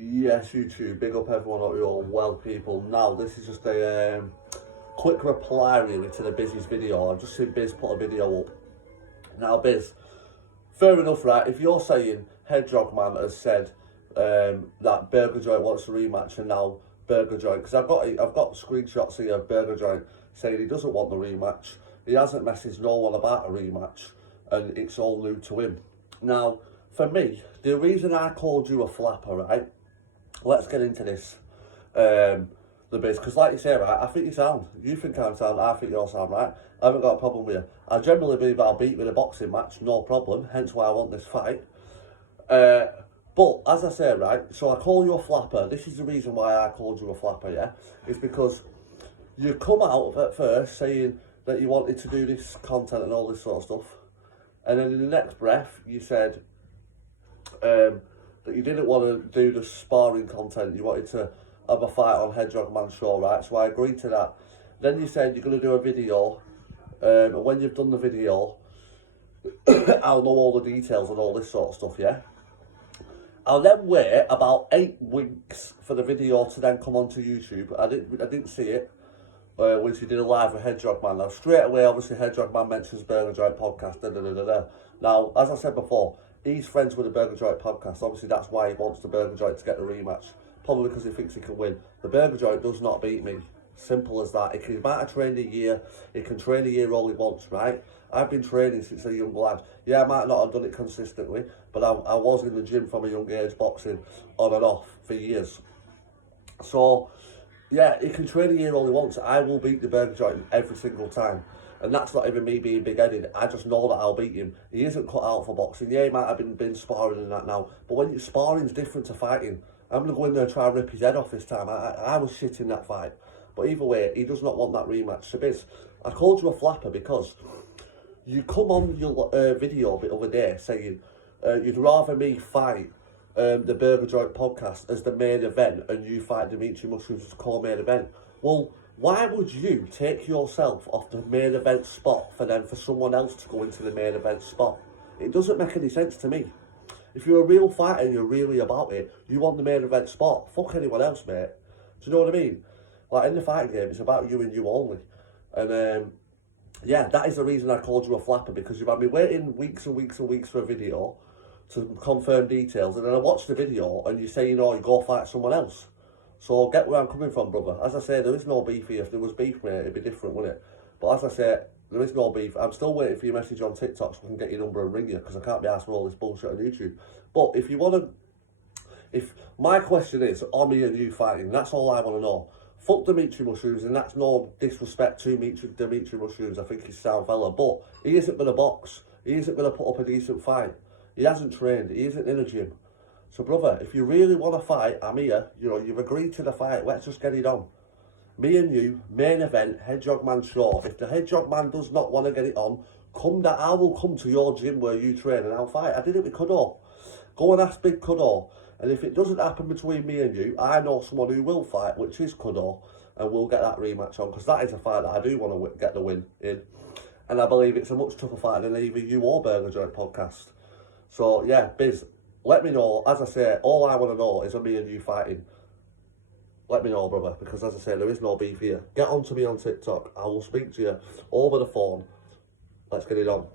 Yes, YouTube, big up everyone, hope you're all well, people. Now, this is just a quick reply really to the Bizzy's video. I've just seen Biz put a video up. Now, Biz, fair enough, right? If you're saying Hedgehog Man has said that Burger Joint wants a rematch, and now Burger Joint, because I've got screenshots here of Burger Joint saying he doesn't want the rematch. He hasn't messaged no one about a rematch, and it's all new to him. Now, for me, the reason I called you a flapper, right? Let's get into this, the Biz, because like you say, right, I think you sound. You think I'm sound, I think you're sound, right? I haven't got a problem with you. I generally believe I'll beat you in a boxing match, no problem, hence why I want this fight. But, as I say, right, so I call you a flapper. This is the reason why I called you a flapper, yeah? It's because you come out at first saying that you wanted to do this content and all this sort of stuff. And then in the next breath, you said that you didn't want to do the sparring content. You wanted to have a fight on Hedgehog Man's show, right? So I agreed to that. Then you said you're going to do a video. And when you've done the video, I'll know all the details and all this sort of stuff, yeah? I'll then wait about 8 weeks for the video to then come onto YouTube. I didn't see it when she did a live with Hedgehog Man. Now, straight away, obviously, Hedgehog Man mentions Burger Joint podcast. Now, as I said before, he's friends with the Burger Joint podcast. Obviously, that's why he wants the Burger Joint to get the rematch. Probably because he thinks he can win. The Burger Joint does not beat me. Simple as that. He might have trained a year. He can train a year all he wants, right? I've been training since a young lad. Yeah, I might not have done it consistently, but I was in the gym from a young age, boxing on and off for years. So, yeah, he can train a year all he wants. I will beat the Burger Joint every single time. And that's not even me being big-headed. I just know that I'll beat him. He isn't cut out for boxing. Yeah, he might have been sparring and that now. But when sparring's different to fighting, I'm going to go in there and try and rip his head off this time. I was shit in that fight. But either way, he does not want that rematch. So, Biz, I called you a flapper because you come on your video the other day saying you'd rather me fight the Burger Joint podcast as the main event and you fight Dimitri Mushroom's as co-main event. Well, why would you take yourself off the main event spot for someone else to go into the main event spot? It doesn't make any sense to me. If you're a real fighter and you're really about it, you want the main event spot. Fuck anyone else, mate. Do you know what I mean? Like, in the fight game, it's about you and you only. And, yeah, that is the reason I called you a flapper, because you've had me waiting weeks and weeks and weeks for a video to confirm details, and then I watched the video and you say, you know, you go fight someone else. So get where I'm coming from, brother. As I say, there is no beef here. If there was beef, mate, it'd be different, wouldn't it? But as I say, there is no beef. I'm still waiting for your message on TikTok so I can get your number and ring you, because I can't be asked for all this bullshit on YouTube. But if you want to, my question is, are me and you fighting? That's all I want to know. Fuck Dimitri Mushrooms, and that's no disrespect to Dimitri Mushrooms. I think he's a sound fella, but he isn't going to box. He isn't going to put up a decent fight. He hasn't trained. He isn't in a gym. So, brother, if you really want to fight, I'm here. You know, you've agreed to the fight. Let's just get it on. Me and you, main event, Hedgehog Man show. If the Hedgehog Man does not want to get it on, I will come to your gym where you train and I'll fight. I did it with Kudo. Go and ask Big Kudo. And if it doesn't happen between me and you, I know someone who will fight, which is Kudo, and we'll get that rematch on, because that is a fight that I do want to get the win in. And I believe it's a much tougher fight than either you or Burger Joint podcast. So, yeah, Biz, let me know. As I say, all I want to know is me and you fighting. Let me know, brother, because as I say, there is no beef here. Get on to me on TikTok. I will speak to you over the phone. Let's get it on.